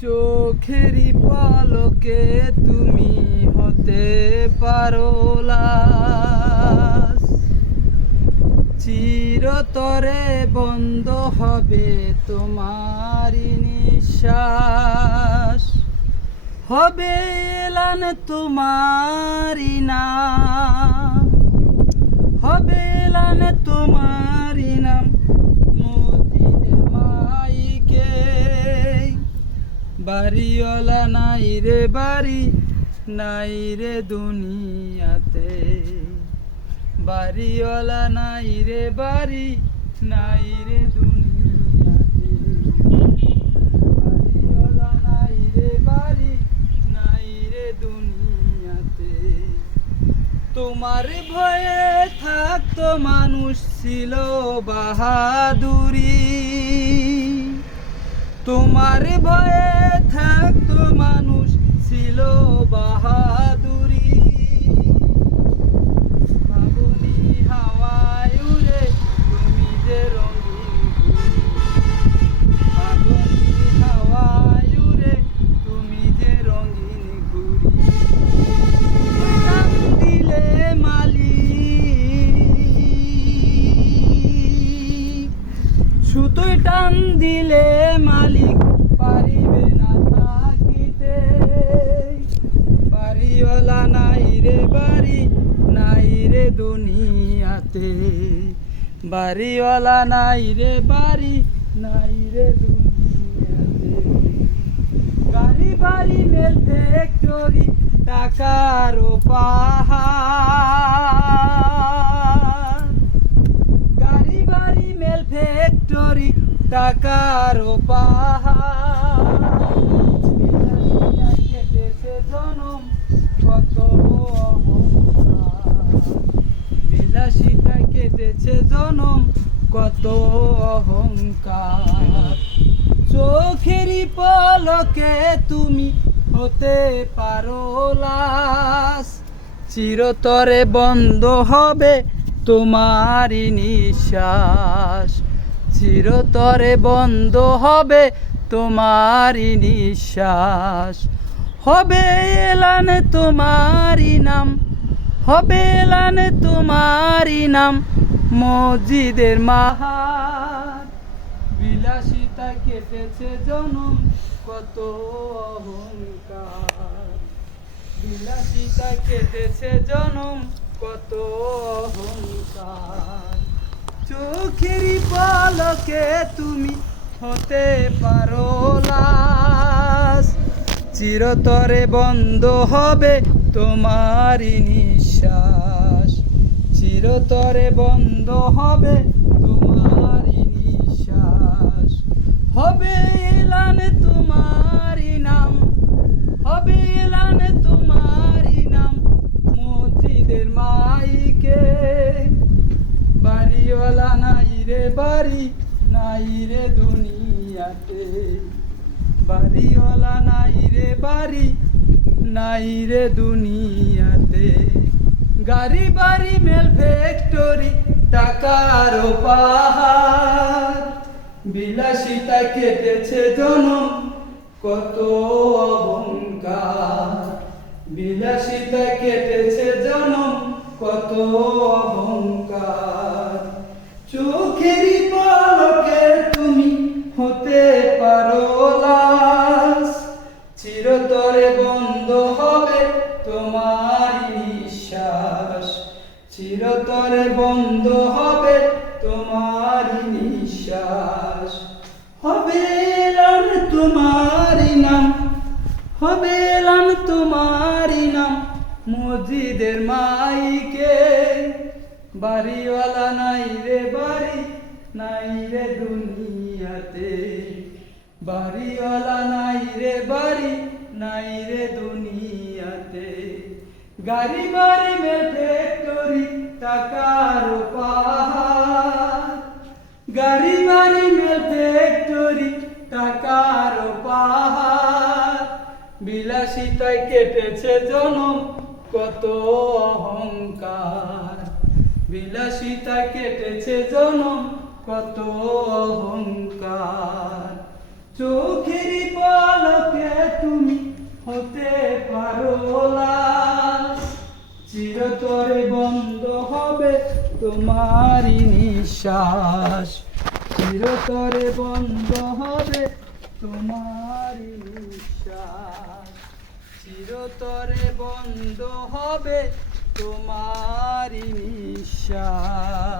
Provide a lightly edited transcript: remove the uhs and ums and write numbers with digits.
চোখেরই পলকে তুমি হতে পারো লাশ, চিরতরে বন্ধ হবে তোমারই নিঃশ্বাস, হবে এলান তোমারই নাম, হবে এলান তোমারই নাম। মসজিদের মাইকে বাড়িওয়ালা নাই রে বাড়ি, নাই রে দুনিয়াতে, বাড়িওয়ালা নাই রে বাড়ি, নাই রে দুনিয়াতে, বাড়িওয়ালা নাই রে বাড়ি, নাই রে দুনিয়াতে। তোমার ভয়ে থাকতো মানুষ ছিল বাহাদুরি, তোমার ভয়ে থাকতো মানুষ ছিল বাহাদুরি। ফাগুনি হাওয়ায় উড়ে তুমি যে রঙিন ঘুড়ি, ফাগুনি হাওয়ায় উড়ে তুমি যে রঙিন ঘুড়ি। টান দিলে মালিক, সুতোয় টান দিলে মালিক পারিবে না থাকিতে, বাড়িওয়ালা নাই রে বাড়ি, নাই রে দুনিয়াতে, বাড়িওয়ালা নাই রে বাড়ি, নাই রে দুনিয়াতে। গাড়ি বাড়ি মেল ফ্যাক্টরি টাকার পাহাড়, গাড়ি বাড়ি মেল ফ্যাক্টরি টাকার পাহাড়। কেটেছে জনম কত অহংকার, বিলাসিতা কেটেছে জনম কত অহংকার। চোখেরই পলকে তুমি হতে পারো লাশ, চিরতরে বন্ধ হবে তোমারই নিঃশ্বাস, চিরতরে বন্ধ হবে তোমারই নিঃশ্বাস। হবে এলান তোমারই নাম, হবে এলান তোমারই নাম। মসজিদের মাহার বিলাসিতা কেটেছে জনম কত অহংকার, বিলাসিতা কেটেছে জনম কত অহংকার। চোখেরই পলকে তুমি হতে পারো লাশ, চিরতরে বন্ধ হবে তোমারই নিঃশ্বাস, চিরতরে বন্ধ হবে তোমারই নিঃশ্বাস। হবে এলান তোমারই নাম, হবে এলান তোমারই নাম। মসজিদের মাইকে বাড়িওয়ালা নাই রে বাড়ি, নাই রে দুনিয়াতে, বাড়িওয়ালা নাই রে বাড়ি, নাই রে দুনিয়াতে। গাড়ি বাড়ি মেল ফ্যাক্টরি টাকার পাহাড়, বিলাসিতা কেটেছে জনম কত অহংকার, বিলাসিতা কেটেছে জনম কত অহংকার। চোখেরই পলকে তুমি হতে পারো লাশ, চিরতরে বন্ধ হবে তোমারই নিঃশ্বাস, চিরতরে বন্ধ হবে তোমারই নিঃশ্বাস। হবে এলান তোমারই নাম, হবে এলান তোমারই নাম। মসজিদের মাইকে বাড়িওয়ালা নাই রে বাড়ি, নাই রে দুনিয়াতে, বাড়িওয়ালা নাই রে বাড়ি, নাই রে দুনিয়াতে। গাড়ি বাড়ি মেল ফ্যাক্টরি টাকার পাহাড়, গাড়ি বাড়ি মেল ফ্যাক্টরি টাকার পাহাড়। বিলাসিতায় কেটেছে জনম কত অহংকার, বিলাসিতা কেটেছে জনম কত অহংকার। চোখেরই পলকে চিরতরে বন্ধ হবে তোমারই নিঃশ্বাস, চিরতরে বন্ধ হবে তোমারই নিঃশ্বাস, চিরতরে বন্ধ হবে তোমারই নিঃশ্বাস।